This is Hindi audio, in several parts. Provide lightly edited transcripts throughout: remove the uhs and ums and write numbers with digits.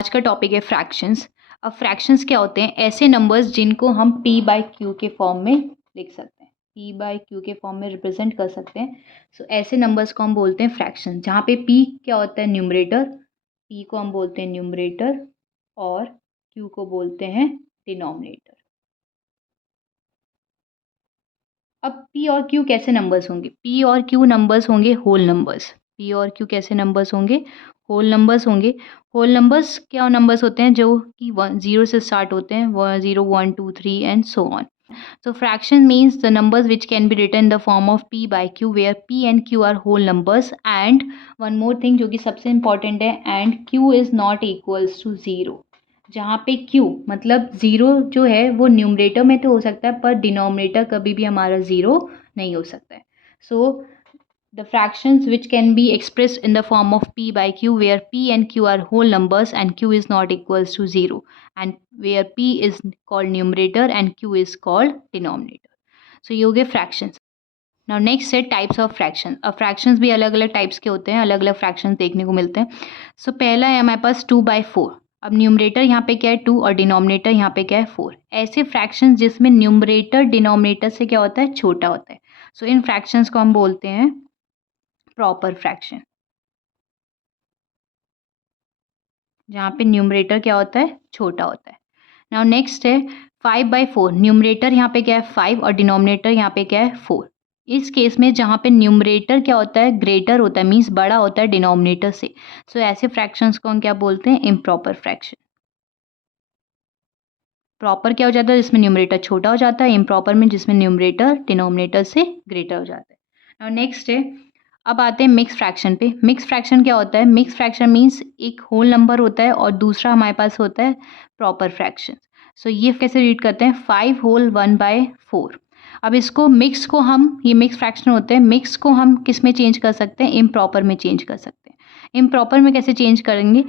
आज का टॉपिक है फ्रैक्शंस। अब फ्रैक्शंस क्या होते हैं? ऐसे नंबर्स जिनको हम p बाई क्यू के फॉर्म में लिख सकते हैं, p बाई क्यू के फॉर्म में रिप्रेजेंट कर सकते हैं। सो ऐसे नंबर्स को हम बोलते हैं फ्रैक्शन, जहाँ पे p क्या होता है? न्यूमरेटर। p को हम बोलते हैं न्यूमरेटर और q को बोलते हैं डिनोमिनेटर। अब p और q कैसे नंबर्स होंगे? p और q नंबर्स होंगे होल नंबर्स। p और q कैसे नंबर्स होंगे? होल नंबर्स होंगे। होल नंबर्स क्या नंबर्स होते हैं? जो कि 0 से स्टार्ट होते हैं, 0, 1, 2, 3 and so on. So fraction means the numbers which can be written in the form of p by q, where p and q are whole numbers, and one more thing जो कि सबसे important है, and q is not equals to 0। जहाँ पे q मतलब ज़ीरो जो है वो न्यूमरेटर में तो हो सकता है, पर डिनोमिनेटर कभी भी हमारा ज़ीरो नहीं हो सकता है। सो the fractions which can be expressed in the form of p by q, where p and q are whole numbers and q is not equals to 0, and where p is called numerator and q is called denominator. So ये हो गए fractions. Now next है types of fractions. अब fractions भी अलग अलग types के होते हैं, अलग अलग fractions देखने को मिलते हैं. So पहला है हमारे पास 2/4. अब न्यूमरेटर यहाँ पे क्या है 2 और डिनोमिनेटर यहाँ पे क्या है 4. ऐसे फ्रैक्शंस जिसमें न्यूमरेटर डिनोमिनेटर से क्या होता है? छोटा होता है. सो इन फ्रैक्शंस को हम बोलते हैं प्रॉपर फ्रैक्शन, जहाँ पे न्यूमरेटर क्या होता है? छोटा होता है। नाउ नेक्स्ट है 5/4। न्यूमरेटर यहाँ पे क्या है 5 और डिनोमिनेटर यहाँ पे क्या है 4। इस केस में जहाँ पे न्यूमरेटर क्या होता है? ग्रेटर होता है, मीन्स बड़ा होता है डिनोमिनेटर से। सो ऐसे फ्रैक्शंस को हम क्या बोलते हैं? Improper fraction. प्रॉपर क्या हो जाता है? जिसमें न्यूमरेटर छोटा हो जाता है। इम्प्रॉपर में जिसमें न्यूमरेटर डिनोमिनेटर से ग्रेटर हो जाता है। नाउ नेक्स्ट है, अब आते हैं मिक्स फ्रैक्शन पे। मिक्स फ्रैक्शन क्या होता है? मिक्स फ्रैक्शन मीन्स एक होल नंबर होता है और दूसरा हमारे पास होता है प्रॉपर फ्रैक्शन। सो ये कैसे रीड करते हैं? 5 होल 1/4। अब इसको मिक्स को हम, ये मिक्स फ्रैक्शन होते हैं, मिक्स को हम किस में चेंज कर सकते हैं? इम्प्रॉपर में चेंज कर सकते हैं। इम्प्रॉपर में कैसे चेंज करेंगे?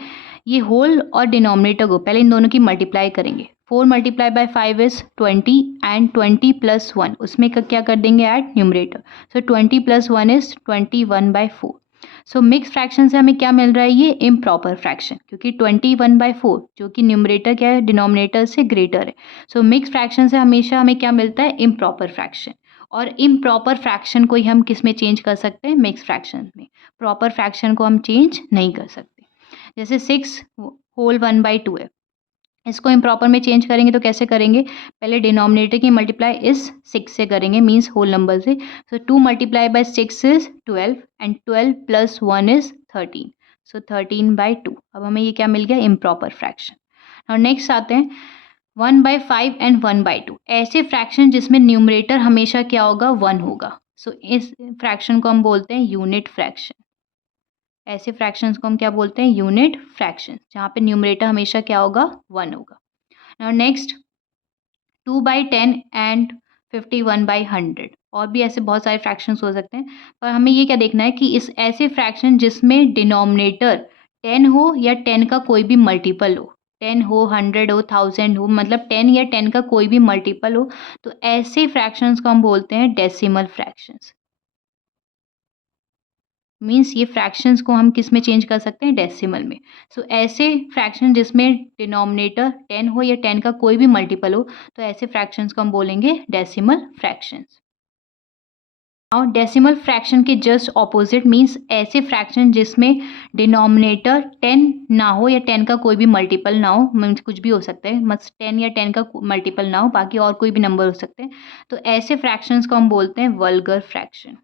ये होल और डिनोमिनेटर को पहले इन दोनों की मल्टीप्लाई करेंगे। 4 multiply by 5 is 20 and 20 plus 1 उसमें क्या कर देंगे? Add numerator. So 20 plus 1 is 21/4। So mix fraction से हमें क्या मिल रहा है? ये इम्प्रॉपर फ्रैक्शन, क्योंकि 21/4 जो कि न्यूमरेटर क्या है? डिनोमिनेटर से ग्रेटर है। सो मिक्स फ्रैक्शन से हमेशा हमें क्या मिलता है? Improper fraction. और इम्प्रॉपर फ्रैक्शन को ही हम किस में चेंज कर सकते हैं? मिक्स फ्रैक्शन में। प्रॉपर फ्रैक्शन को हम चेंज नहीं कर सकते। जैसे 6 होल 1/2 है, इसको इम्प्रॉपर में चेंज करेंगे तो कैसे करेंगे? पहले डिनोमिनेटर की मल्टीप्लाई इस 6 से करेंगे, मीन्स होल नंबर से। So 2 multiply by 6 is 12 and 12 plus 1 is 13। सो 13/2। अब हमें ये क्या मिल गया? Improper fraction. और नेक्स्ट आते हैं 1/5 एंड 1/2। ऐसे फ्रैक्शन जिसमें न्यूमरेटर हमेशा क्या होगा? 1 होगा। सो इस फ्रैक्शन को हम बोलते हैं यूनिट फ्रैक्शन। ऐसे फ्रैक्शंस को हम क्या बोलते हैं? यूनिट फ्रैक्शन, जहाँ पे न्यूमरेटर हमेशा क्या होगा? 1 होगा। Now next 2/10 and 51/100। और भी ऐसे बहुत सारे फ्रैक्शंस हो सकते हैं, पर हमें ये क्या देखना है कि इस ऐसे फ्रैक्शन जिसमें डिनोमिनेटर 10 हो या 10 का कोई भी मल्टीपल हो, 10 हो, 100 हो, 1000 हो, मतलब 10 या 10 का कोई भी मल्टीपल हो, तो ऐसे फ्रैक्शंस को हम बोलते हैं डेसिमल फ्रैक्शंस। मीन्स ये फ्रैक्शंस को हम किस में चेंज कर सकते हैं? डेसिमल में। सो ऐसे फ्रैक्शन जिसमें डिनोमिनेटर 10 हो या 10 का कोई भी मल्टीपल हो, तो ऐसे फ्रैक्शंस को हम बोलेंगे डेसिमल फ्रैक्शंस। और डेसिमल फ्रैक्शन के जस्ट ऑपोजिट मीन्स ऐसे फ्रैक्शन जिसमें डिनोमिनेटर 10 ना हो या 10 का कोई भी मल्टीपल ना हो, मीन्स कुछ भी हो सकता है, मत 10 या 10 का मल्टीपल ना हो, बाकी और कोई भी नंबर हो सकते हैं, तो ऐसे फ्रैक्शंस को हम बोलते हैं वल्गर फ्रैक्शन।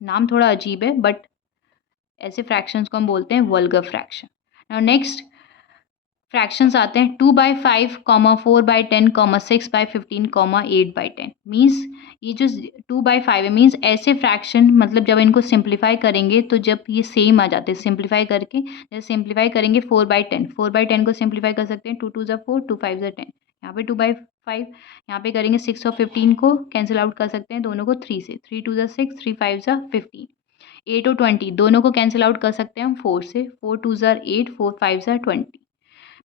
नाम थोड़ा अजीब है, बट ऐसे फ्रैक्शंस को हम बोलते हैं vulgar fraction. Now next fractions आते हैं 2/5, 4/10, 6/15, 8/10। मीन्स ये जो 2/5 है, मीन्स ऐसे फ्रैक्शन, मतलब जब इनको सिंप्लीफाई करेंगे तो जब ये सेम आ जाते हैं, सिंप्लीफाई करके जब सिंप्लीफाई करेंगे 4/10, 4/10 को सिंप्लीफाई कर सकते हैं, 2 2 ज़ा 4, 2 5 ज़ा 10। यहाँ पे 2/5, यहाँ पे करेंगे 6 और 15 को कैंसिल आउट कर सकते हैं दोनों को 3 से, 3 2 ज़ा 6, 3 5 ज़ा 15। 8 और 20 दोनों को कैंसिल आउट कर सकते हैं हम 4 से, 4 2 ज़ा 8, 4 5 ज़ा 20।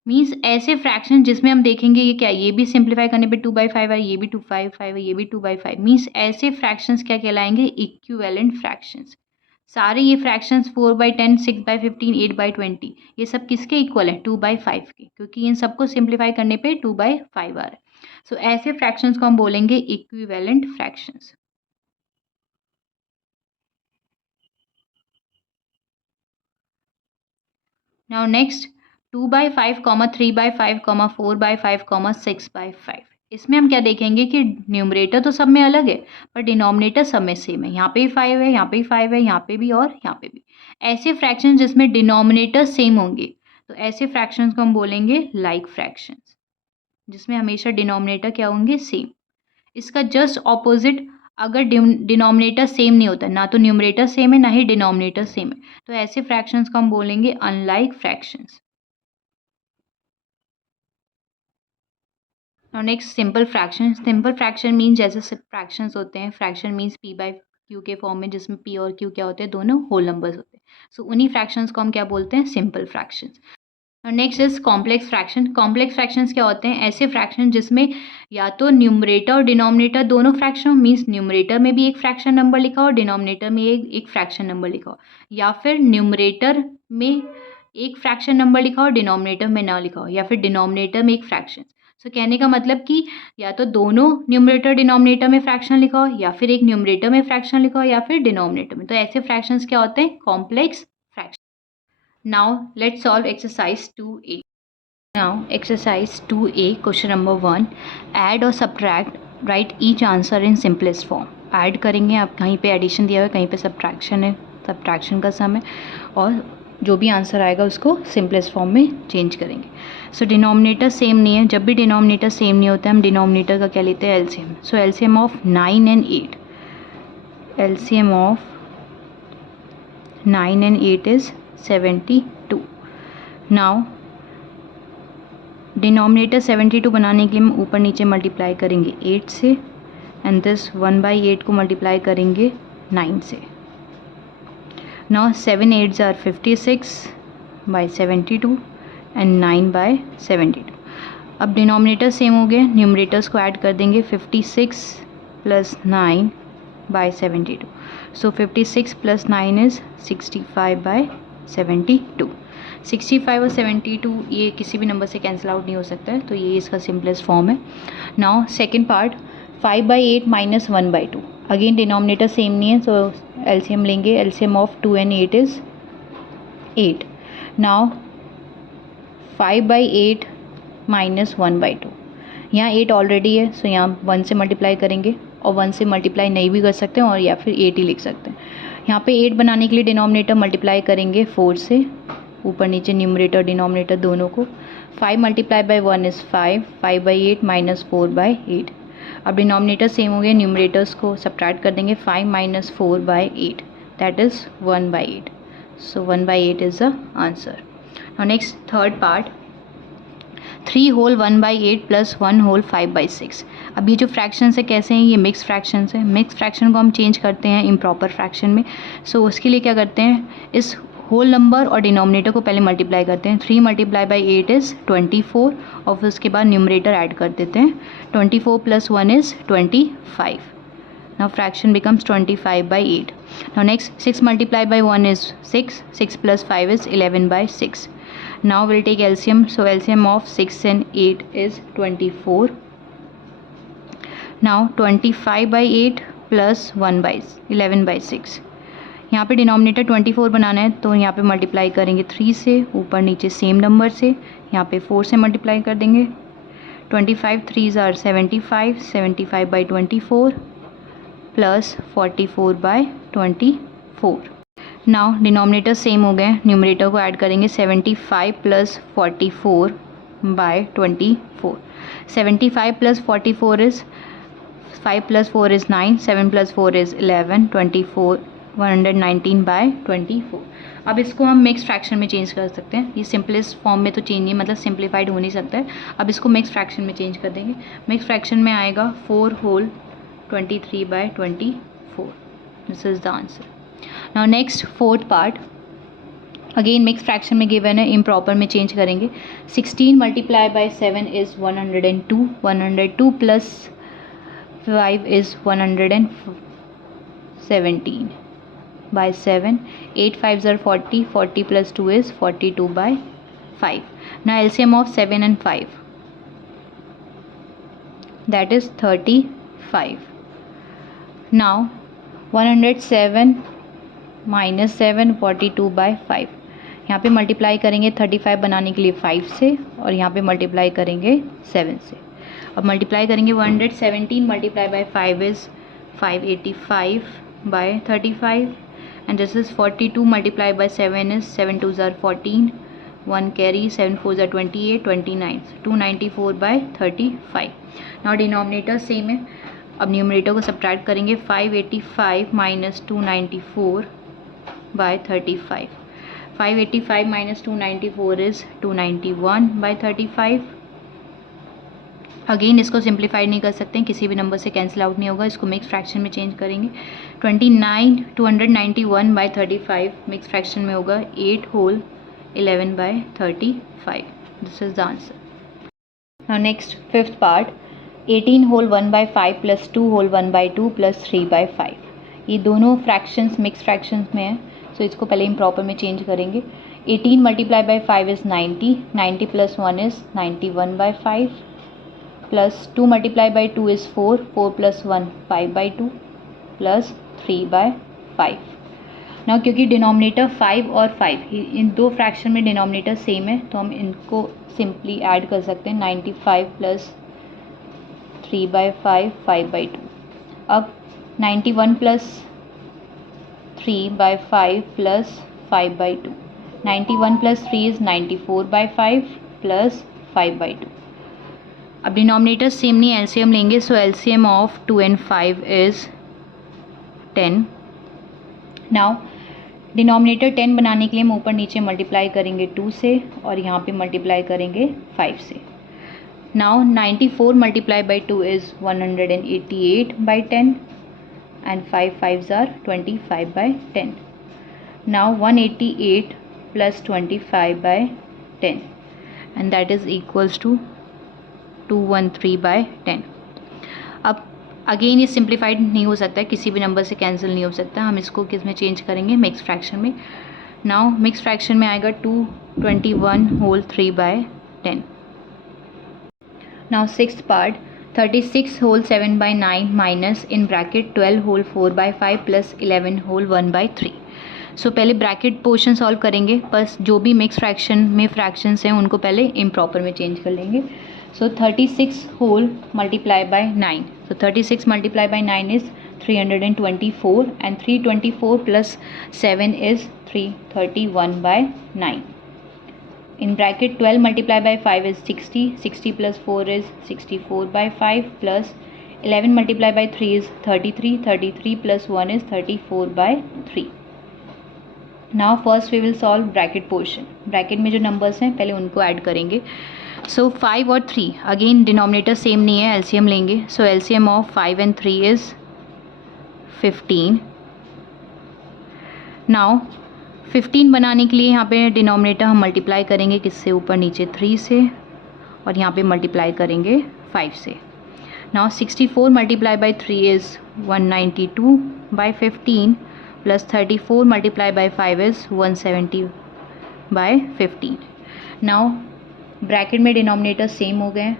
मीन्स ऐसे फ्रैक्शन जिसमें हम देखेंगे ये क्या, ये भी सिंप्लीफाई करने पे 2/5 है, ये भी 2/5 है, ये भी 2/5। मीन्स ऐसे फ्रैक्शंस क्या कहलाएंगे? Equivalent fractions. सारे ये फ्रैक्शंस 4/10, 6/15, 8/20 ये सब किसके इक्वल है? 2/5 के, क्योंकि इन सबको सिंप्लीफाई करने पे 2/5 आ रहा है। सो ऐसे फ्रैक्शंस को हम बोलेंगे इक्विवेलेंट फ्रैक्शंस। Now next 2/5, 3/5, 4/5, 6/5। इसमें हम क्या देखेंगे कि न्यूमरेटर तो सब में अलग है पर डिनोमिनेटर सब में सेम है। यहाँ पे भी 5 है, यहाँ पे भी 5 है, यहाँ पे भी और यहाँ पे भी। ऐसे फ्रैक्शन जिसमें डिनोमिनेटर सेम होंगे तो ऐसे फ्रैक्शंस को हम बोलेंगे लाइक फ्रैक्शंस, जिसमें हमेशा डिनोमिनेटर क्या होंगे? सेम। इसका जस्ट ऑपोजिट अगर डिनोमिनेटर सेम नहीं होता, ना तो न्यूमरेटर सेम है ना ही डिनोमिनेटर सेम है, तो ऐसे फ्रैक्शंस को हम बोलेंगे अनलाइक फ्रैक्शंस। और next simple fraction. Simple fraction mean जैसे फ्रैक्शंस होते हैं, फ्रैक्शन मीन्स p/q के फॉर्म में, जिसमें p और q क्या होते हैं? दोनों होल नंबर्स होते हैं। सो उन्हीं फ्रैक्शंस को हम क्या बोलते हैं? Simple fractions. और next is complex fraction. Complex fractions क्या होते हैं? ऐसे फ्रैक्शन जिसमें या तो न्यूमरेटर और डिनोमिनेटर दोनों फ्रैक्शन हो, मीन्स न्यूमरेटर में भी एक फ्रैक्शन नंबर लिखा हो, डिनोमिनेटर में एक फ्रैक्शन नंबर लिखा हो, या फिर न्यूमरेटर में एक फ्रैक्शन नंबर लिखा हो, डिनोमिनेटर में ना लिखा हो, या फिर डिनोमिनेटर में एक फ्रैक्शन। सो कहने का मतलब कि या तो दोनों न्यूमरेटर डिनोमिनेटर में फ्रैक्शन लिखा हो, या फिर एक न्यूमरेटर में फ्रैक्शन लिखा हो, या फिर डिनोमिनेटर में। तो ऐसे फ्रैक्शंस क्या होते हैं? Complex fraction. Now let's solve exercise 2a. Now exercise 2a question number 1. Add or subtract, write each answer in simplest form. Add करेंगे, आप कहीं पे एडिशन दिया हुआ है, कहीं पे सब्ट्रैक्शन है, सब्ट्रैक्शन का सम है, और जो भी आंसर आएगा उसको सिंपलेस्ट फॉर्म में चेंज करेंगे। सो डिनोमिनेटर सेम नहीं है, जब भी डिनोमिनेटर सेम नहीं होता है हम डिनोमिनेटर का क्या लेते हैं? LCM. So LCM of 9 and 8, LCM of 9 and 8 is 72. Now denominator 72 बनाने के लिए हम ऊपर नीचे मल्टीप्लाई करेंगे 8 से, एंड दिस 1/8 को मल्टीप्लाई करेंगे 9 से। Now 7 8s are 56/72 and 9/72। अब डिनोमिनेटर सेम हो गए, न्यूमरेटर्स को ऐड कर देंगे 56 + 9/72। सो 56 + 9 इज़ 65/72। 65 और 72 ये किसी भी नंबर से कैंसिल आउट नहीं हो सकता है, तो ये इसका सिंपलेस्ट फॉर्म है। Now second part 5/8 - 1/2। Again denominator same नहीं है, सो एलसीएम लेंगे। LCM of 2 and 8 is 8। Now 5/8 - 1/2। यहाँ 8 ऑलरेडी है, सो यहाँ 1 से मल्टीप्लाई करेंगे, और 1 से मल्टीप्लाई नहीं भी कर सकते हैं, और या फिर 8 ही लिख सकते हैं। यहाँ पे 8 बनाने के लिए डिनोमिनेटर मल्टीप्लाई करेंगे 4 से, ऊपर नीचे न्यूमरेटर डिनोमिनेटर दोनों को। 5 × 1 इज़ 5, 5/8 - 4/8। अब डिनोमिनेटर सेम हो गए, न्यूमरेटर्स को सब्ट्रैक्ट कर देंगे। 5 - 4/8 that is 1/8। So 1/8 is the answer. Now next third part 3 whole 1/8 + 1 whole 5/6। अब ये जो फ्रैक्शंस है कैसे हैं? ये मिक्स फ्रैक्शंस है। मिक्स फ्रैक्शन को हम चेंज करते हैं इम्प्रॉपर फ्रैक्शन में। सो उसके लिए क्या करते हैं? इस होल नंबर और डिनोमिनेटर को पहले मल्टीप्लाई करते हैं। 3 × 8 इज़ 24, और फिर उसके बाद न्यूमरेटर ऐड कर देते हैं। 24 + 1 is 25। Now fraction becomes 25/8। Now next 6 × 1 is 6, 6 + 5 is 11/6। Now we'll take LCM. So LCM of 6 and 8 is 24. Now 25/8 + 11/6। यहाँ पे डिनोमिनेटर 24 बनाना है, तो यहाँ पे मल्टीप्लाई करेंगे 3 से, ऊपर नीचे सेम नंबर से, यहाँ पे 4 से मल्टीप्लाई कर देंगे। 25 3s are 75, 75/24 + 44/24। Now denominator same हो गए, न्यूमरेटर को ऐड करेंगे। 75 + 44/24। 75 + 44 इज़ 5 + 4 इज़ 9, 7 + 4 इज़ 11, 24 119/24। अब इसको हम मिक्स फ्रैक्शन में चेंज कर सकते हैं। ये सिंपलेस्ट फॉर्म में तो चेंज नहीं, मतलब सिंप्लीफाइड हो नहीं सकता है। अब इसको मिक्स फ्रैक्शन में चेंज कर देंगे। मिक्स फ्रैक्शन में आएगा 4 whole 23/24। This is the answer. Now next fourth part again mix fraction में गिवन है, इम्प्रॉपर में चेंज करेंगे। 16 × 7 is 102, 102 + 5 is 117। by 7. 8 5s are 40. 40 plus 2 is 42 by 5. Now LCM of 7 and 5, that is 35. Now 107 minus 7, 42 by 5. यहाँ पे मल्टीप्लाई करेंगे 35 बनाने के लिए 5 से, और यहाँ पे मल्टीप्लाई करेंगे 7 से. अब मल्टीप्लाई करेंगे 117 multiply by 5 is 585 by 35, and this is 42 multiplied by 7 is 7 2s are 14, 1 carry, 7 4s are 28, 29, 294 by 35. now denominator same है. अब न्यूमरेटर को सब्ट्रैक्ट करेंगे 585 minus 294 by 35. 585 minus 294 is 291 by 35. Again इसको सिंप्लीफाइड नहीं कर सकते हैं, किसी भी नंबर से कैंसिल आउट नहीं होगा. इसको मिक्स फ्रैक्शन में चेंज करेंगे. 291 बाई 35 मिक्स फ्रैक्शन में होगा 8 whole 11 by 35. This is the answer. Now next fifth part, 18 whole 1 by 5 plus 2 whole 1 by 2 plus 3 by 5. ये दोनों फ्रैक्शंस मिक्स फ्रैक्शंस में है, सो इसको पहले इम्प्रॉपर में चेंज करेंगे. 18 multiply by 5 is 90. 90 plus 1 is 91 by 5. plus 2 multiplied by 2 is 4, 4 plus 1 5 by 2 plus 3 by 5. now क्योंकि डिनोमिनेटर 5 और 5 इन दो फ्रैक्शन में डिनोमिनेटर सेम है, तो हम इनको सिंपली ऐड कर सकते हैं. 95 प्लस 3 by 5 5 by 2. अब 91 plus 3 by 5 plus 5 by 2. 91 plus 3 is 94 by 5 plus 5 by 2. अब डिनोमिनेटर सेम नहीं, एलसीएम लेंगे. So LCM of 2 and 5 is 10. Now denominator 10 बनाने के लिए हम ऊपर नीचे मल्टीप्लाई करेंगे 2 से, और यहाँ पे मल्टीप्लाई करेंगे 5 से. Now 94 multiply by 2 is 188 by 10 and 5 5s are 25 by 10. Now 188 plus 25 by 10 and that is equals to 213 by 10. अब अगेन ये सिंप्लीफाइड नहीं हो सकता है, किसी भी नंबर से कैंसिल नहीं हो सकता. हम इसको किस में चेंज करेंगे, मिक्स फ्रैक्शन में. नाउ मिक्स फ्रैक्शन में आएगा 221 whole 3 by 10. Now sixth part, 36 whole 7 by 9 minus in bracket 12 whole 4 by 5 plus 11 whole 1 by 3. So पहले ब्रैकेट पोर्शन सॉल्व करेंगे, बस जो भी मिक्स फ्रैक्शन में फ्रैक्शंस हैं उनको पहले इम्प्रॉपर में चेंज कर लेंगे. So 36 whole multiplied by 9. So 36 multiplied by 9 is 324, and 324 plus 7 is 331 by 9. In bracket 12 multiplied by 5 is 60. 60 plus 4 is 64 by 5 plus 11 multiplied by 3 is 33. 33 plus 1 is 34 by 3. Now first we will solve bracket portion. Bracket में जो numbers हैं पहले उनको add करेंगे. सो 5 और 3 अगेन डिनोमिनेटर सेम नहीं है, एलसीएम लेंगे. So LCM of 5 and 3 is 15. Now 15 बनाने के लिए यहाँ पे डिनोमिनेटर हम मल्टीप्लाई करेंगे किससे, ऊपर नीचे 3 से, और यहाँ पे मल्टीप्लाई करेंगे 5 से. Now 64 multiply by 3 is 192 by 15 plus 34 multiply by 5 is 170 by 15. Now bracket में डिनोमिनेटर सेम हो गए,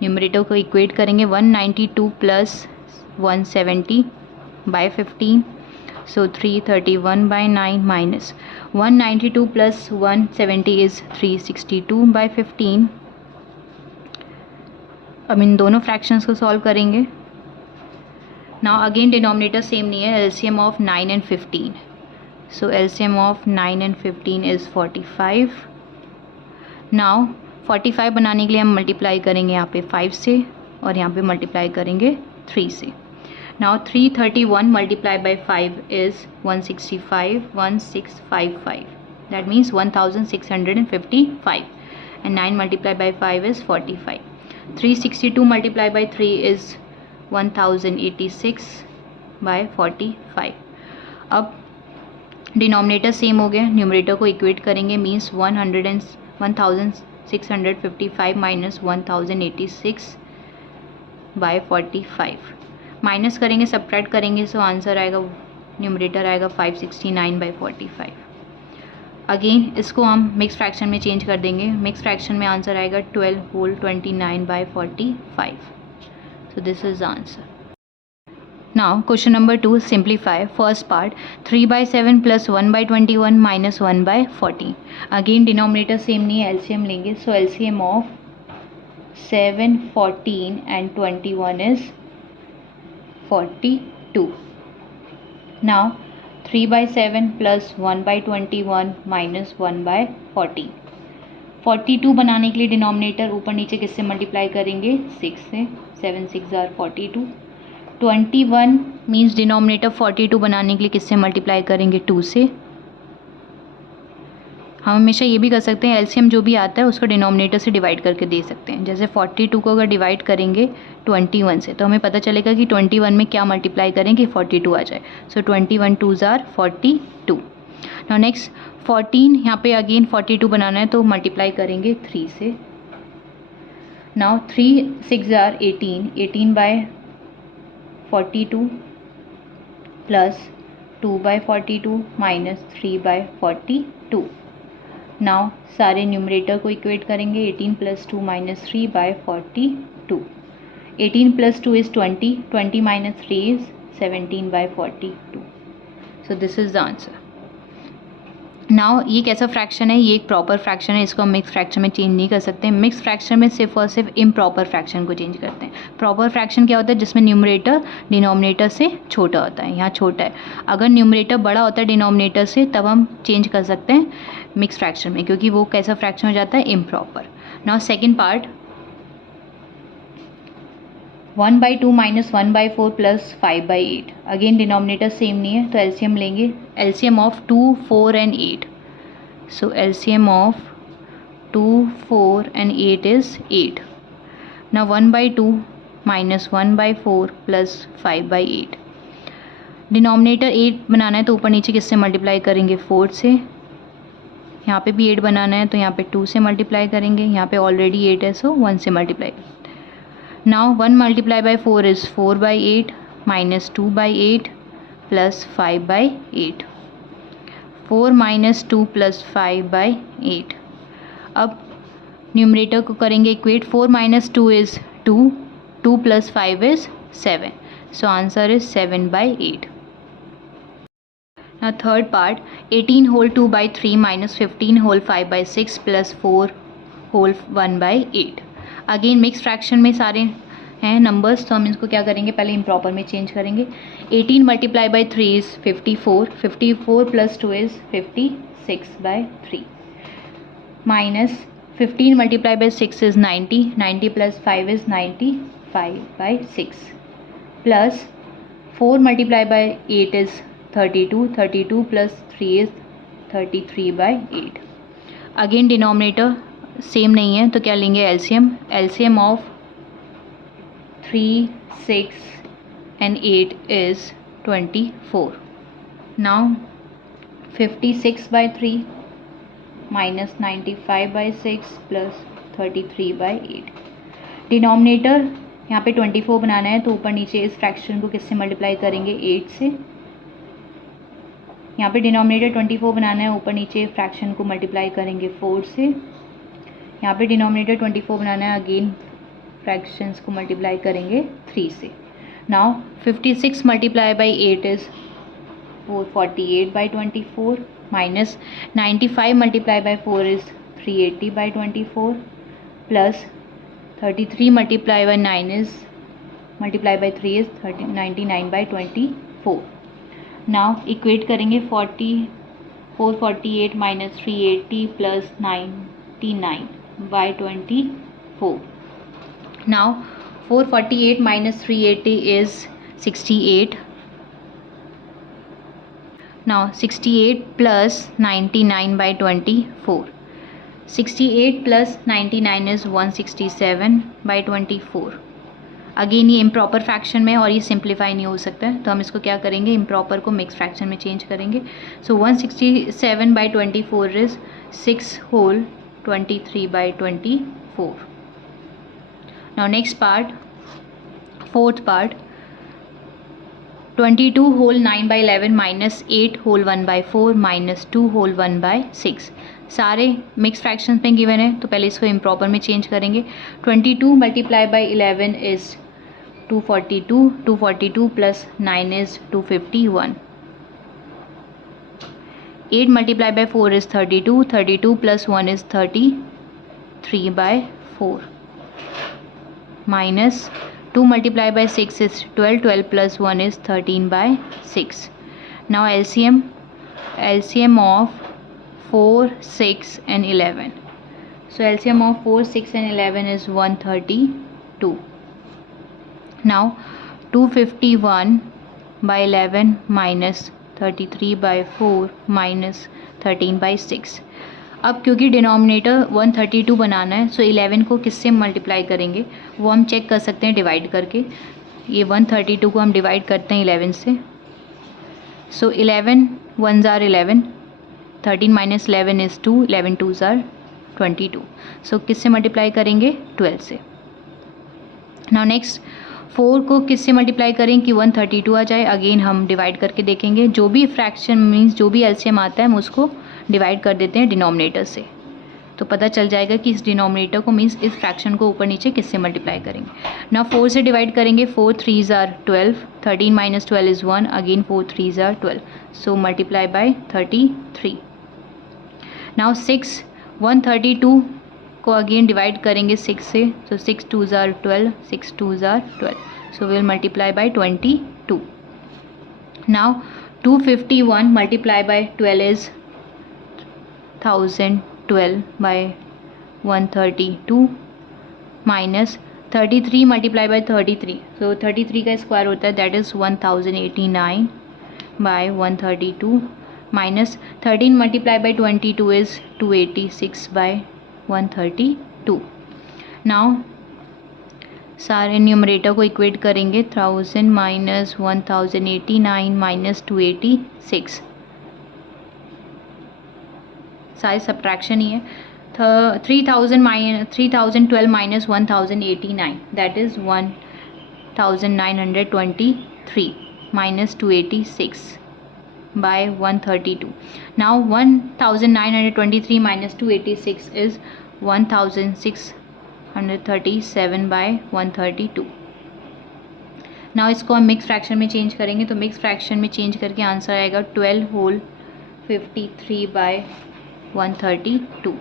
न्यूमरेटर को इक्वेट करेंगे 192 plus 170 by 15. So 331 by 9 minus 192 plus 170 is 362 by 15. अब इन दोनों फ्रैक्शंस को सॉल्व करेंगे. नाउ अगेन डिनोमिनेटर सेम नहीं है, LCM of 9 and 15. So LCM of 9 and 15 is 45. Now 45 बनाने के लिए हम मल्टीप्लाई करेंगे यहाँ पे 5 से, और यहाँ पे मल्टीप्लाई करेंगे 3 से. Now 331 multiply by 5 is 1655. That means 1655, and 9 multiply by 5 is 45. 362 multiply by 3 is 1086 by 45. अब डिनोमिनेटर सेम हो गया, न्यूमरेटर को इक्वेट करेंगे, मीन्स 1655 माइनस 1086 बाई 45. माइनस करेंगे, सब्ट्रैक्ट करेंगे, सो आंसर आएगा न्यूमरेटर आएगा 569/45। अगेन इसको हम मिक्स फ्रैक्शन में चेंज कर देंगे। मिक्स फ्रैक्शन में आंसर आएगा 12 whole 29/45। So this is answer. Now question number 2, simplify first part 3/7 + 1/21 - 1/14। Again denominator same नहीं है, एलसीएम लेंगे। So LCM of 7, 14 and 21 is 42. Now 3/7 + 1/21 - 1/14। 42 बनाने के लिए डिनोमिनेटर ऊपर नीचे किससे मल्टीप्लाई करेंगे? 6 से। 7 6 आर 42। 21 मीन्स डिनोमिनेटर 42 बनाने के लिए किससे मल्टीप्लाई करेंगे? 2 से। हम हमेशा ये भी कर सकते हैं, एलसीएम जो भी आता है उसको डिनोमिनेटर से डिवाइड करके दे सकते हैं। जैसे 42 को अगर डिवाइड करेंगे 21 से तो हमें पता चलेगा कि 21 में क्या मल्टीप्लाई करें कि 42 आ जाए। सो 21 2s आर 42। नाउ नेक्स्ट 14, यहाँ पे अगेन 42 बनाना है तो मल्टीप्लाई करेंगे 3 से। Now 3 6 are 18, 18/42 plus 2/42 minus 3/42। Now सारे न्यूमरेटर को इक्वेट करेंगे। 18 + 2 - 3/42। 18 + 2 is 20, 20 - 3 is 17/42। So this is the answer. Now ये कैसा फ्रैक्शन है? ये एक प्रॉपर फ्रैक्शन है, इसको हम मिक्स फ्रैक्शन में चेंज नहीं कर सकते। मिक्स फ्रैक्शन में सिर्फ और सिर्फ इम्प्रॉपर फ्रैक्शन को चेंज करते हैं। प्रॉपर फ्रैक्शन क्या होता है? जिसमें न्यूमरेटर डिनोमिनेटर से छोटा होता है। यहाँ छोटा है, अगर न्यूमरेटर बड़ा होता है डिनोमिनेटर से तब हम चेंज कर सकते हैं मिक्स फ्रैक्शन में, क्योंकि वो कैसा फ्रैक्शन हो जाता है? Improper. Now second part 1/2 - 1/4 + 5/8। Again denominator same नहीं है तो एलसीएम लेंगे। LCM of 2, 4 and 8। So LCM of 2, 4 and 8 is 8। Now 1/2 - 1/4 + 5/8। Denominator 8 बनाना है तो ऊपर नीचे किससे मल्टीप्लाई करेंगे? 4 से। यहाँ पे भी 8 बनाना है तो यहाँ पे 2 से मल्टीप्लाई करेंगे। यहाँ पे ऑलरेडी 8 है सो 1 से मल्टीप्लाई। Now 1 × 4 is 4/8 - 2/8 + 5/8। 4 - 2 + 5/8। अब न्यूमरेटर को करेंगे equate. 4 - 2 is 2, 2 + 5 is 7। So answer is 7/8। Now third part 18 whole 2/3 - 15 whole 5/6 + 4 whole 1/8। Again mix fraction में सारे हैं नंबर्स तो हम इसको क्या करेंगे? पहले इम्प्रॉपर में चेंज करेंगे। 18 × 3 is 54, 54 + 2 is 56/3 minus 15 × 6 is 90, 90 + 5 is 95/6 plus 4 × 8 is 32, 32 + 3 is 33/8। Again denominator same नहीं है तो क्या लेंगे? LCM. LCM of 3, 6 and 8 is 24। Now 56/3 minus 95/6 plus 33/8। Denominator यहाँ पे 24 बनाना है तो ऊपर नीचे इस फ्रैक्शन को किससे मल्टीप्लाई करेंगे? 8 से। यहाँ पे डिनोमिनेटर 24 बनाना है, ऊपर नीचे फ्रैक्शन को मल्टीप्लाई करेंगे 4 से। यहाँ पे डिनोमिनेटर 24 बनाना है, अगेन फ्रैक्शंस को मल्टीप्लाई करेंगे 3 से। Now 56 × 8 is 448/24 minus 95 × 4 is 380/24 plus 33 × 9 is multiply by 3 is 99/24। Now equate करेंगे 448 - 380 plus 99/24। Now 448 - 380 is 68। Now 68 plus 99/24। 68 plus 99 is 167/24। Again ये इम्प्रॉपर फ्रैक्शन में और ये सिंप्लीफाई नहीं हो सकता है तो हम इसको क्या करेंगे? इम्प्रॉपर को मिक्स फ्रैक्शन में चेंज करेंगे। So 167/24 is 6 whole 23/24। Now next part, fourth part 22 whole 9/11 minus 8 whole 1/4 minus 2 whole 1/6 सारे मिक्स फ्रैक्शन में गिवन है, तो पहले इसको इम्प्रॉपर में चेंज करेंगे। 22 multiply by 11 is 242, 242 plus 9 is 251। 8 multiplied by 4 is 32, 32 plus 1 is 33/4 minus 2 multiplied by 6 is 12, 12 plus 1 is 13/6. Now LCM of 4, 6 and 11. So LCM of 4, 6 and 11 is 132. Now 251/11 minus 33/4 minus 13/6। अब क्योंकि डिनोमिनेटर 132 बनाना है, सो 11 को किससे मल्टीप्लाई करेंगे वो हम चेक कर सकते हैं डिवाइड करके। ये 132 को हम डिवाइड करते हैं 11 से। सो 11 1s are 11, 13 minus 11 is 2, 11 2s are 22। सो किससे मल्टीप्लाई करेंगे 12 से। नाउ नेक्स्ट 4 को किससे मल्टीप्लाई करें कि 132 आ जाए, अगेन हम डिवाइड करके देखेंगे। जो भी फ्रैक्शन मीन्स जो भी एलसीएम आता है हम उसको डिवाइड कर देते हैं डिनोमिनेटर से, तो पता चल जाएगा कि इस डिनोमिनेटर को मीन्स इस फ्रैक्शन को ऊपर नीचे किससे मल्टीप्लाई करेंगे। ना 4 से डिवाइड करेंगे, 4 3s are 12, 13 minus 12 is 1, again 4 3s are 12, so multiply by 33। Now 6 132 को अगेन डिवाइड करेंगे 6 से, सो 6 2s are 12, 6 2s are 12, so we will multiply by 22. Now 251 multiply by 12 is 1012 by 132 minus 33 multiply by 33, so 33 का स्क्वायर होता है that is 1089 by 132 minus 13 multiply by 22 is 286 by 132. Now सारे न्यूमरेटर को इक्वेट करेंगे, 1000 माइनस 1089 माइनस 286, सारे सब्ट्रैक्शन ही है। 3012 minus 1089 that is 1923 minus 286 by 132। Now 1923 minus 286 is 1637 by 132। Now इसको हम मिक्स फ्रैक्शन में चेंज करेंगे, तो मिक्स फ्रैक्शन में चेंज करके आंसर आएगा 12 whole 53 by 132।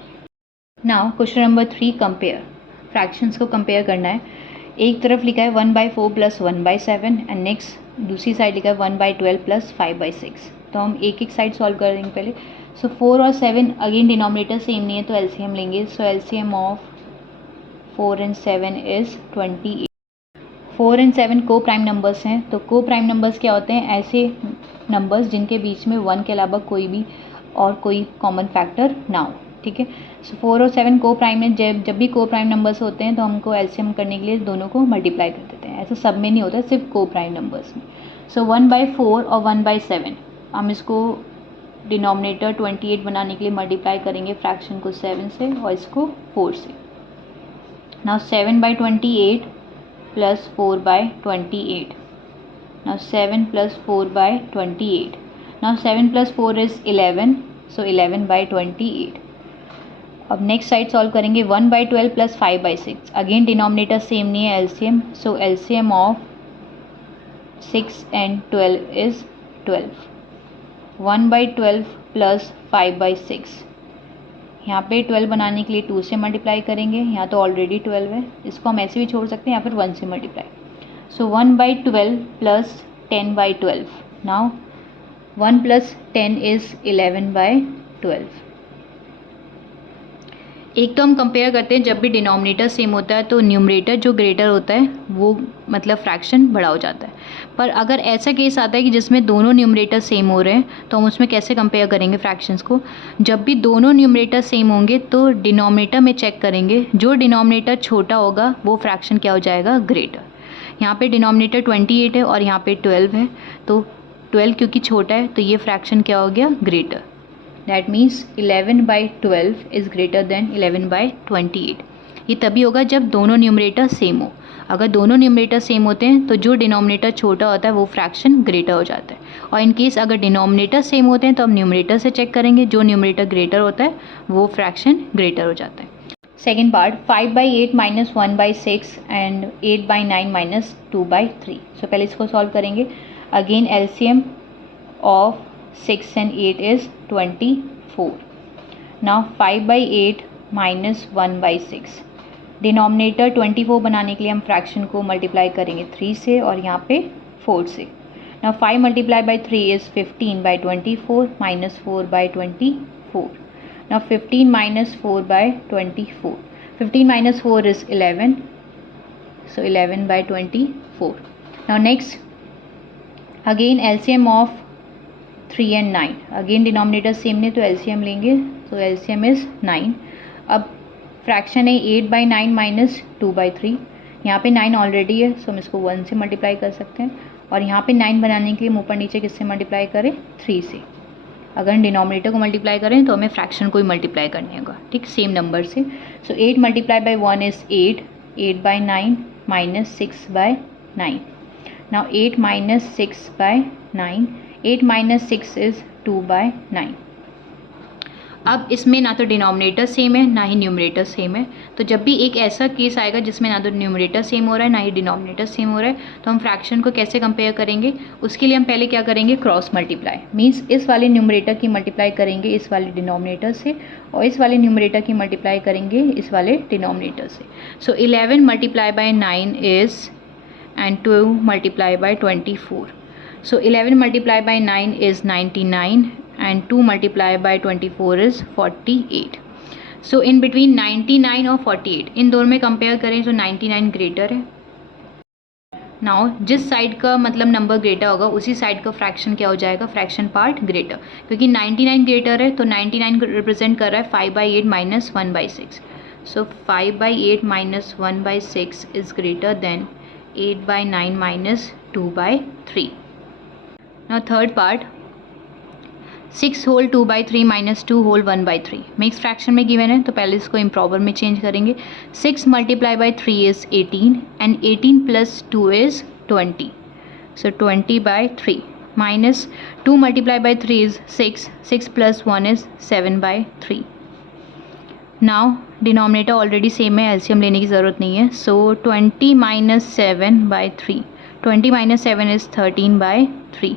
Now question number 3 compare. Fractions को कंपेयर करना है। एक तरफ लिखा है 1/4 प्लस 1/7 एंड नेक्स्ट दूसरी साइड लिखा है 1/12 प्लस 5/6। तो हम एक एक साइड सॉल्व करेंगे पहले। सो 4 और 7 अगेन डिनोमिनेटर सेम नहीं है तो एलसीएम लेंगे। So LCM of 4 and 7 is 28। 4 and 7 को प्राइम नंबर्स हैं, तो को प्राइम नंबर्स क्या होते हैं, ऐसे नंबर्स जिनके बीच में 1 के अलावा कोई भी और कोई कॉमन फैक्टर ना हो, ठीक है। सो 4 और 7 को प्राइम में जब भी को प्राइम नंबर्स होते हैं तो हमको एलसीएम करने के लिए दोनों को मल्टीप्लाई कर देते हैं। ऐसा सब में नहीं होता, सिर्फ को प्राइम नंबर्स में। सो 1/4 और 1/7 हम इसको डिनोमिनेटर 28 बनाने के लिए मल्टीप्लाई करेंगे फ्रैक्शन को 7 से और इसको 4 से। Now 7/28 plus 4/28. Now 7 plus 4/28. Now 7 plus 4 is 11. So 11/28. अब नेक्स्ट साइड सॉल्व करेंगे 1/12 प्लस 5/6। अगेन डिनोमिनेटर सेम नहीं है, LCM. So LCM of 6 and 12 is 12. 1/12 plus 5/6। यहाँ पे 12 बनाने के लिए 2 से मल्टीप्लाई करेंगे, यहाँ तो ऑलरेडी 12 है, इसको हम ऐसे भी छोड़ सकते हैं या फिर 1 से multiply. So 1/12 plus 10/12। Now 1 plus 10 is 11/12। एक तो हम कंपेयर करते हैं जब भी डिनोमिनेटर सेम होता है तो न्यूमरेटर जो ग्रेटर होता है वो मतलब फ्रैक्शन बड़ा हो जाता है। पर अगर ऐसा केस आता है कि जिसमें दोनों न्यूमरेटर सेम हो रहे हैं तो हम उसमें कैसे कंपेयर करेंगे फ्रैक्शंस को। जब भी दोनों न्यूमरेटर सेम होंगे तो डिनोमिनेटर में चेक करेंगे, जो डिनोमिनेटर छोटा होगा वो फ्रैक्शन क्या हो जाएगा, ग्रेटर। यहाँ पे डिनोमिनेटर 28 है और यहाँ पे 12 है, तो 12 क्योंकि छोटा है तो ये फ्रैक्शन क्या हो गया, greater. That means 11/12 is greater than 11/28. ये तभी होगा जब दोनों न्यूमरेटर सेम हो। अगर दोनों न्यूमरेटर सेम होते हैं तो जो डिनोमिनेटर छोटा होता है वो फ्रैक्शन ग्रेटर हो जाता है। और इन केस अगर डिनोमिनेटर सेम होते हैं तो हम न्यूमरेटर से चेक करेंगे, जो न्यूमरेटर ग्रेटर होता है वो फ्रैक्शन ग्रेटर हो जाता है। Second part, 5/8 - 1/6 and 8/9 - 2/3। सो पहले इसको सॉल्व करेंगे। Again LCM of 6 and 8 is 24. Now 5/8 minus 1/6, denominator 24 बनाने के लिए हम फ्रैक्शन को मल्टीप्लाई करेंगे 3 से और यहाँ पे 4 से। Now 5 multiplied by 3 is 15/24 minus 4/24. Now 15 minus 4/24. 15 minus 4 is 11. So 11/24. Now next, again LCM of 3 and 9. Again denominator same नहीं तो LCM लेंगे, तो LCM is 9. अब फ्रैक्शन है 8/9 minus 2/3. यहाँ पे 9 ऑलरेडी है, सो हम इसको 1 से मल्टीप्लाई कर सकते हैं। और यहाँ पे 9 बनाने के लिए हम ऊपर नीचे किससे मल्टीप्लाई करें, 3 से। अगर हम डिनोमिनेटर को मल्टीप्लाई करें तो हमें फ्रैक्शन को ही मल्टीप्लाई करने होगा, ठीक, सेम नंबर से। सो 8 multiplied by 1 is 8. 8/9 minus 6/9. Now 8 minus 6/9. 8 minus 6 is 2/9. अब इसमें ना तो डिनोमिनेटर सेम है ना ही न्यूमरेटर सेम है, तो जब भी एक ऐसा केस आएगा जिसमें ना तो न्यूमरेटर सेम हो रहा है ना ही डिनोमिनेटर सेम हो रहा है, तो हम फ्रैक्शन को कैसे कंपेयर करेंगे, उसके लिए हम पहले क्या करेंगे, क्रॉस मल्टीप्लाई। मींस इस वाले न्यूमरेटर की मल्टीप्लाई करेंगे इस वाले डिनोमिनेटर से और इस वाले न्यूमरेटर की मल्टीप्लाई करेंगे इस वाले डिनोमिनेटर से। सो 11 multiplied by 9 is and 2 multiplied by 24. So 11 multiplied by 9 is 99 and 2 multiplied by 24 is 48. So in between 99 और 48 इन दोनों में कंपेयर करें तो 99 ग्रेटर है। नाउ जिस साइड का मतलब नंबर ग्रेटर होगा उसी साइड का फ्रैक्शन क्या हो जाएगा, फ्रैक्शन पार्ट ग्रेटर, क्योंकि 99 ग्रेटर है तो 99 को रिप्रेजेंट कर रहा है 5/8 minus 1/6. So 5/8 minus 1/6 is greater than 8/9 minus 2/3. Now third part, 6 whole 2/3 minus 2 whole 1/3 mix fraction में गिवन है, तो पहले इसको इम्प्रॉपर में चेंज करेंगे। 6 multiplied by 3 is 18 and 18 plus 2 is 20. So 20/3 minus 2 multiplied by 3 is 6. 6 plus 1 is 7/3. Now denominator already same है, एलसीएम लेने की ज़रूरत नहीं है। सो 20 minus 7/3. 20 minus 7 is 13/3.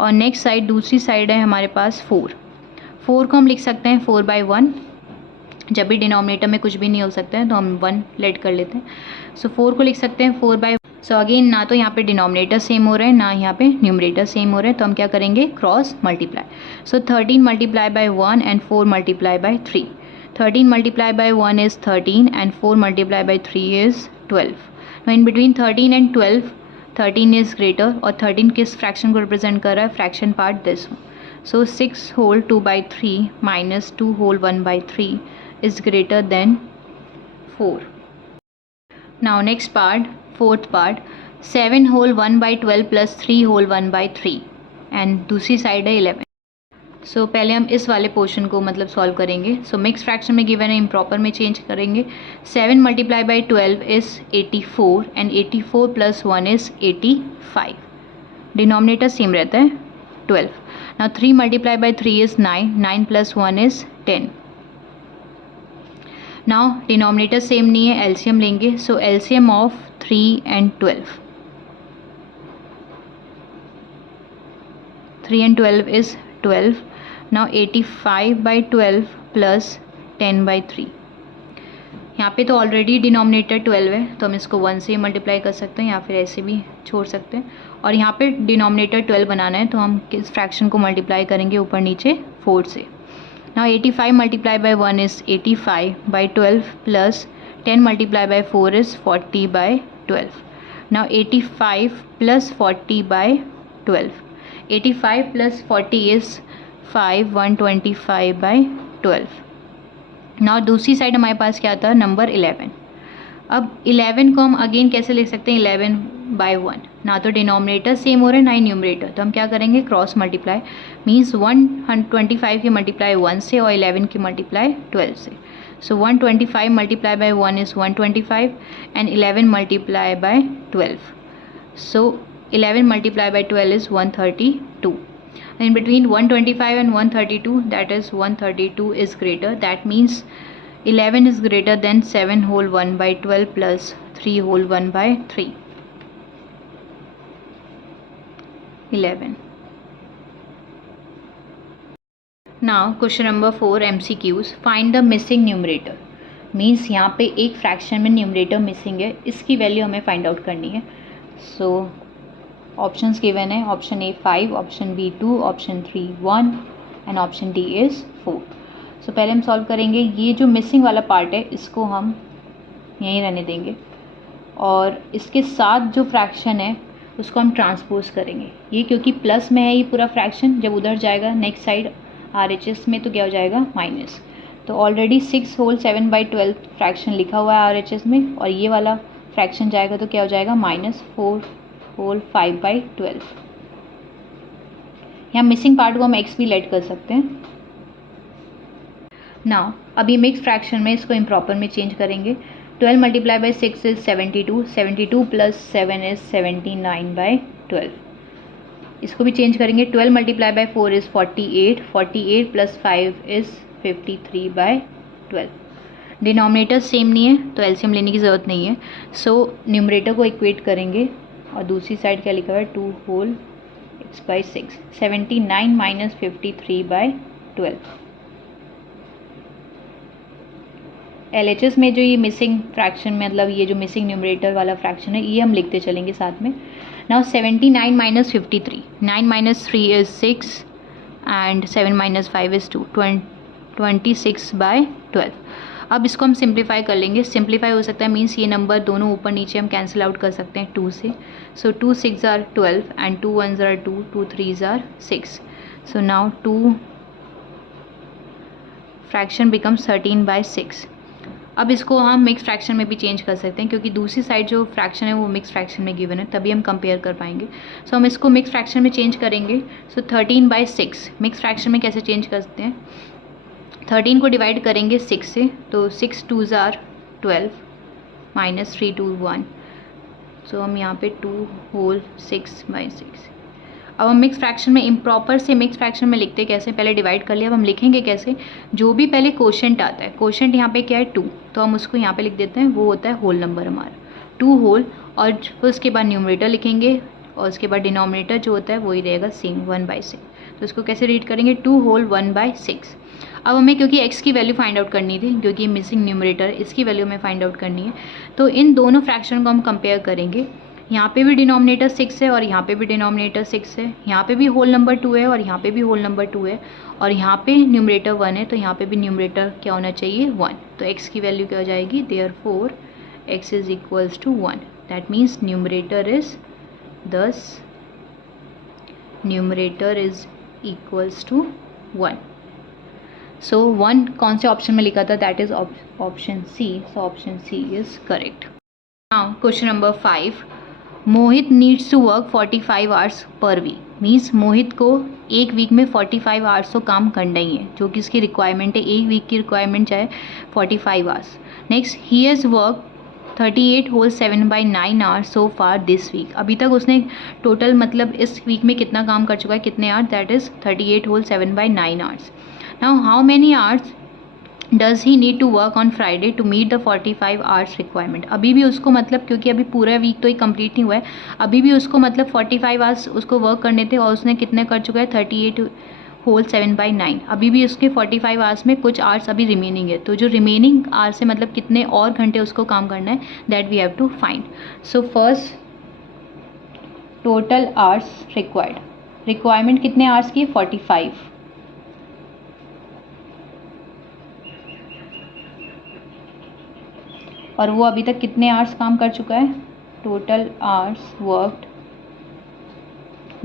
और नेक्स्ट साइड दूसरी साइड है हमारे पास 4 को हम लिख सकते हैं 4/1। जब भी डिनोमिनेटर में कुछ भी नहीं हो सकता है तो हम 1 लेट कर लेते हैं। सो 4 को लिख सकते हैं 4/1। सो अगेन ना तो यहाँ पे डिनोमिनेटर सेम हो रहे हैं ना यहाँ पे न्यूमरेटर सेम हो रहे हैं, तो हम क्या करेंगे, cross multiply. So 13 multiplied by 1 and 4 multiplied by 3. 13 multiplied by 1 is 13 and 4 multiplied by 3 is 12. Now in between 13 and 12 13 is greater और 13 किस फ्रैक्शन को रिप्रेजेंट कर रहा है, fraction part this one. So 6 whole 2/3 minus 2 whole 1/3 is greater than 4. Now next part, fourth part, 7 whole 1/12 plus 3 whole 1/3 and दूसरी साइड है 11। सो पहले हम इस वाले पोर्शन को मतलब सॉल्व करेंगे। सो मिक्स फ्रैक्शन में गिवन है, इम्प्रॉपर में चेंज करेंगे। 7 multiplied by 12 is 84 and 84 plus 1 is 85. Denominator same रहता है 12. Now 3 multiplied by 3 is 9. 9 plus 1 is 10. Now denominator same नहीं है, एलसीएम लेंगे। So LCM of 3 and 12. 3 and 12 is 12. Now 85/12 plus 10/3. यहाँ पे तो ऑलरेडी डिनोमिनेटर 12 है तो हम इसको 1 से मल्टीप्लाई कर सकते हैं या फिर ऐसे भी छोड़ सकते हैं। और यहाँ पे डिनोमिनेटर 12 बनाना है तो हम किस फ्रैक्शन को मल्टीप्लाई करेंगे, ऊपर नीचे 4 से। Now 85 multiplied by 1 is 85/12 plus 10 multiplied by 4 is 40/12. Now 85 plus 40/12. 85 plus 40 is 5, 125/12. Now दूसरी साइड हमारे पास क्या था, नंबर 11। अब 11 को हम अगेन कैसे लिख सकते हैं, 11/1। ना तो डिनोमिनेटर सेम हो रहा है ना ही न्यूमरेटर, तो हम क्या करेंगे, क्रॉस मल्टीप्लाई। मीन्स 125 की मल्टीप्लाई 1 से और 11 की मल्टीप्लाई 12 से। So 125 multiplied by 1 is 125 and 11 multiplied by 12. So 11 multiplied by 12 is 132. In between 125 and 132, that is 132 is greater. That means 11 is greater than 7 whole 1 by 12 plus 3 whole 1 by 3. 11. Now question number 4 MCQs. Find the missing numerator. Means यहाँ पे एक फ्रैक्शन में न्यूमरेटर मिसिंग है, इसकी वैल्यू हमें फाइंड आउट करनी है. सो ऑप्शंस गिवन है. Option A 5, option B 2, option 3 1 and option D is 4. So पहले हम सॉल्व करेंगे. ये जो मिसिंग वाला पार्ट है इसको हम यहीं रहने देंगे और इसके साथ जो फ्रैक्शन है उसको हम ट्रांसपोज करेंगे. ये क्योंकि प्लस में है ये पूरा फ्रैक्शन, जब उधर जाएगा नेक्स्ट साइड RHS में तो क्या हो जाएगा माइनस. तो ऑलरेडी 6 होल 7 बाई 12 फ्रैक्शन लिखा हुआ है RHS में और ये वाला फ्रैक्शन जाएगा तो क्या हो जाएगा -4 होल 5 बाई 12. यहाँ मिसिंग पार्ट को हम x भी लेट कर सकते हैं. नाउ अब ये मिक्स फ्रैक्शन में इसको इम्प्रॉपर में चेंज करेंगे. 12 multiply by 6 is 72, 72 plus 7 is 79 by 12. इसको भी चेंज करेंगे. 12 multiply by 4 is 48, 48 plus 5 is 53 by 12. Denominator same नहीं है तो एलसीएम लेने की ज़रूरत नहीं है. सो न्यूमरेटर को इक्वेट करेंगे और दूसरी साइड क्या लिखा हुआ है 2 whole x by 6. 79 minus 53 by 12. LHS में जो ये मिसिंग फ्रैक्शन मतलब ये जो मिसिंग न्यूमरेटर वाला फ्रैक्शन है ये हम लिखते चलेंगे साथ में. Now 79 minus 53. 9 minus 3 is 6 and 7 minus 5 is 2. 26 by 12. अब इसको हम सिंप्लीफाई कर लेंगे. सिंप्लीफाई हो सकता है मीन्स ये नंबर दोनों ऊपर नीचे हम कैंसिल आउट कर सकते हैं 2 से. So 2 6 are 12 and 2 1 are 2, 2 3 are 6. So now 2 fraction becomes 13 by 6. अब इसको हम मिक्स फ्रैक्शन में भी चेंज कर सकते हैं क्योंकि दूसरी साइड जो फ्रैक्शन है वो मिक्स फ्रैक्शन में गिवन है, तभी हम कंपेयर कर पाएंगे. सो हम इसको मिक्स फ्रैक्शन में चेंज करेंगे. सो 13 by 6 मिक्स फ्रैक्शन में कैसे चेंज करते हैं. 13 को डिवाइड करेंगे 6 से तो 6 2s आर 12 माइनस 3 2 1. सो हम यहाँ पे 2 होल 6 by 6. अब हम मिक्स फ्रैक्शन में इम्प्रॉपर से मिक्स फ्रैक्शन में लिखते कैसे, पहले डिवाइड कर लिया. अब हम लिखेंगे कैसे, जो भी पहले कोशेंट आता है, कोशेंट यहाँ पे क्या है 2, तो हम उसको यहाँ पे लिख देते हैं, वो होता है होल नंबर हमारा 2 होल. और फिर उसके बाद न्यूमरेटर लिखेंगे और उसके बाद डिनोमिनेटर जो होता है वही रहेगा सेम 1 by 6. तो इसको कैसे रीड करेंगे 2 होल 1 by 6. अब हमें क्योंकि x की वैल्यू फाइंड आउट करनी थी क्योंकि मिसिंग न्यूमरेटर इसकी वैल्यू हमें फाइंड आउट करनी है. तो इन दोनों फ्रैक्शन को हम कंपेयर करेंगे. यहाँ पे भी डिनोमिनेटर 6 है और यहाँ पे भी डिनोमिनेटर 6 है. यहाँ पे भी होल नंबर 2 है और यहाँ पे भी होल नंबर 2 है और यहाँ पे न्यूमरेटर 1 है तो यहाँ पे भी न्यूमरेटर क्या होना चाहिए 1. तो x की वैल्यू क्या हो जाएगी, therefore x is equals to 1. That means numerator is numerator is equals to 1. So 1 कौन से ऑप्शन में लिखा था, that is option C. So option C is correct. Now question number 5. Mohit needs to work 45 hours per week. Means Mohit को एक वीक में 45 आवर्स तो काम करना ही है, जो कि इसकी रिक्वायरमेंट है. एक वीक की रिक्वायरमेंट चाहे 45 hours. Next, he has work 38 whole 7 by 9 hours so far this week. अभी तक उसने टोटल मतलब इस वीक में कितना काम कर चुका है, कितने hours, that is 38 whole 7 by 9 hours. Now how many hours does he need to work on Friday to meet the 45 hours requirement. अभी भी उसको मतलब क्योंकि अभी पूरा वीक तो ही कंप्लीट नहीं हुआ है, अभी भी उसको मतलब 45 आवर्स उसको वर्क करने थे और उसने कितने कर चुका है 38 होल 7 by 9. अभी भी उसके 45 आवर्स में कुछ आवर्स अभी रिमेनिंग है. तो जो रिमेनिंग आवर्स है मतलब कितने और घंटे उसको काम करना है, that we have to find. So first total hours required. Requirement कितने आवर्स की, 45. और वो अभी तक कितने आवर्स काम कर चुका है, total hours worked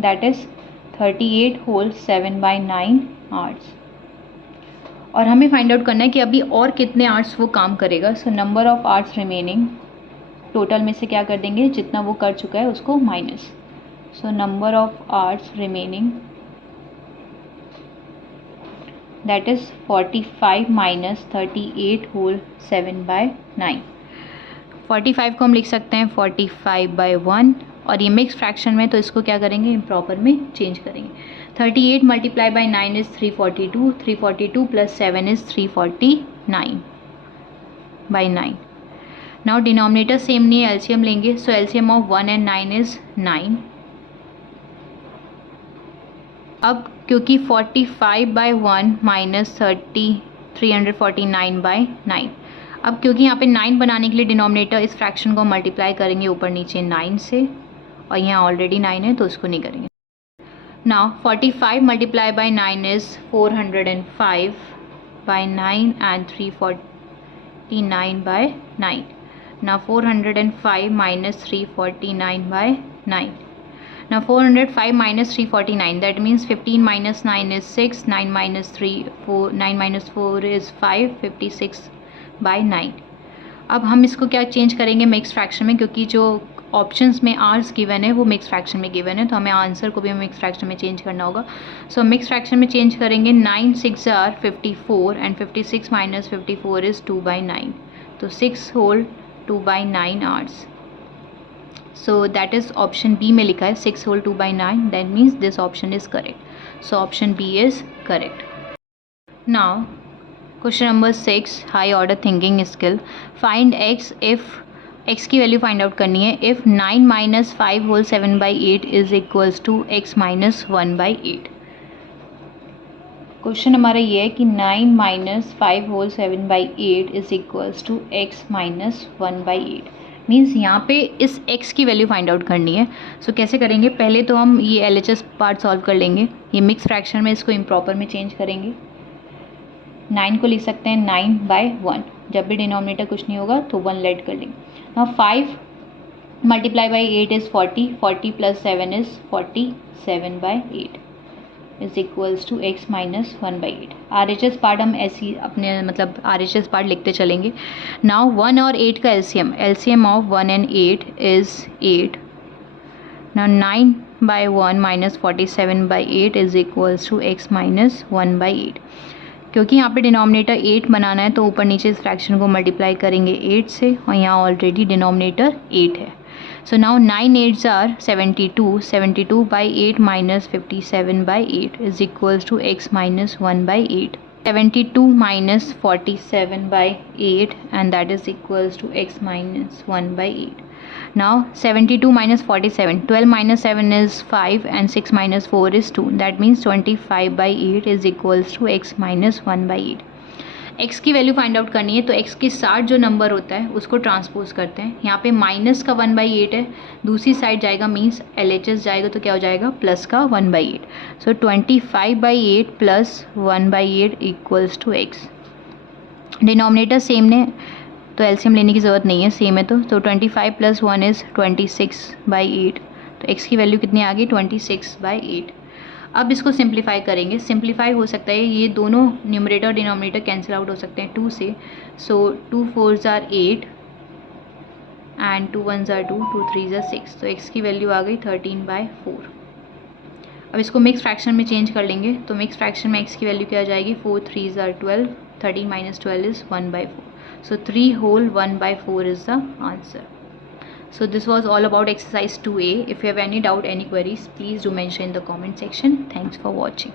that is 38 whole 7 by 9 hours. और हमें फाइंड आउट करना है कि अभी और कितने आवर्स वो काम करेगा. सो number of hours remaining, total में से क्या कर देंगे, जितना वो कर चुका है उसको minus. So number of hours remaining that is 45 minus 38 whole 7/9। 45 को हम लिख सकते हैं 45/1 और ये मिक्स फ्रैक्शन में तो इसको क्या करेंगे इम्प्रॉपर में चेंज करेंगे। 38 multiply by 9 is 342, 342 plus 7 is 349/9। Now denominator same नहीं है, एलसीएम लेंगे, so LCM of 1 and 9 is 9। अब क्योंकि 45/1 माइनस 349/9, अब क्योंकि यहाँ पे 9 बनाने के लिए डिनोमिनेटर इस फ्रैक्शन को मल्टीप्लाई करेंगे ऊपर नीचे 9 से, और यहाँ ऑलरेडी 9 है तो उसको नहीं करेंगे। Now 45 multiply by 9 is 405/9 and 349/9। Now 405 minus 349/9। Now 405 minus 349, that means 15 minus 9 is 6, 9 minus 3 4, 9 minus 4 is 5, 56/9। अब हम इसको क्या चेंज करेंगे मिक्स फ्रैक्शन में, क्योंकि जो ऑप्शंस में आर्स गिवन है वो मिक्स फ्रैक्शन में गिवन है, तो हमें आंसर को भी मिक्स फ्रैक्शन में चेंज करना होगा। सो मिक्स फ्रैक्शन में चेंज करेंगे। 9 6 आर 54 एंड 56 माइनस 54 इज़ 2/9, तो 6 whole 2/9 hours. So that is option B में लिखा है 6 whole 2/9, that means this option is correct. So option B is correct. Now question number 6, high order thinking skill. Find x if x की वैल्यू फाइंड आउट करनी है if 9 minus 5 whole 7/8 is equals to x minus 1/8। Question हमारा ये है कि 9 minus 5 whole 7/8 is equals to x minus 1/8। Means यहाँ पे इस x की वैल्यू फाइंड आउट करनी है। सो कैसे करेंगे, पहले तो हम ये LHS पार्ट सॉल्व कर लेंगे। ये मिक्स फ्रैक्शन में इसको इम्प्रॉपर में चेंज करेंगे। 9 को लिख सकते हैं 9/1, जब भी डिनोमिनेटर कुछ नहीं होगा तो 1 लेट कर लेंगे। Now 5 multiply by 8 is 40, 40 plus 7 is 47/8 is equals to x minus 1/8। RHS part हम ऐसी अपने मतलब RHS पार्ट लिखते चलेंगे। नाउ 1 और 8 का LCM of 1 and 8 is 8। Now 9/1 minus 47/8 is equals to x minus 1/8। क्योंकि यहाँ पे डिनोमिनेटर 8 बनाना है तो ऊपर नीचे इस फ्रैक्शन को मल्टीप्लाई करेंगे 8 से, और यहाँ ऑलरेडी डिनोमिनेटर 8 है। So now 9 8s are 72, 72/8 minus 57/8 is equals to x minus 1/8. 72 minus 47/8 and that is equals to x minus 1/8. Now 72 minus 47, 12 minus 7 is 5 and 6 minus 4 is 2. That means 25/8 is equals to x minus 1/8. x की वैल्यू फाइंड आउट करनी है तो x के साथ जो नंबर होता है उसको ट्रांसपोज करते हैं। यहाँ पे माइनस का 1/8 है, दूसरी साइड जाएगा मीन्स LHS जाएगा तो क्या हो जाएगा प्लस का 1/8। So 25/8 plus 1/8 equals to x। Denominator same ने तो LCM लेने की ज़रूरत नहीं है, सेम है तो 25 प्लस 1 इज़ 26/8, तो x की वैल्यू कितनी आ गई 26/8। अब इसको सिंप्लीफाई करेंगे। सिंप्लीफाई हो सकता है ये दोनों न्यूमरेटर डिनोमिनेटर कैंसिल आउट हो सकते हैं 2 से। So 2 4s are 8 and 2 1s are 2, 2 3s are 6, तो x की वैल्यू आ गई 13/4। अब इसको मिक्स फ्रैक्शन में चेंज कर लेंगे तो मिक्स फ्रैक्शन में x की वैल्यू क्या आ जाएगी 4 3s are 12, 13 minus 12 is 1/4, so 3 whole 1/4 is the answer. So this was all about exercise 2A. If you have any doubt, any queries, please do mention in the comment section. Thanks for watching.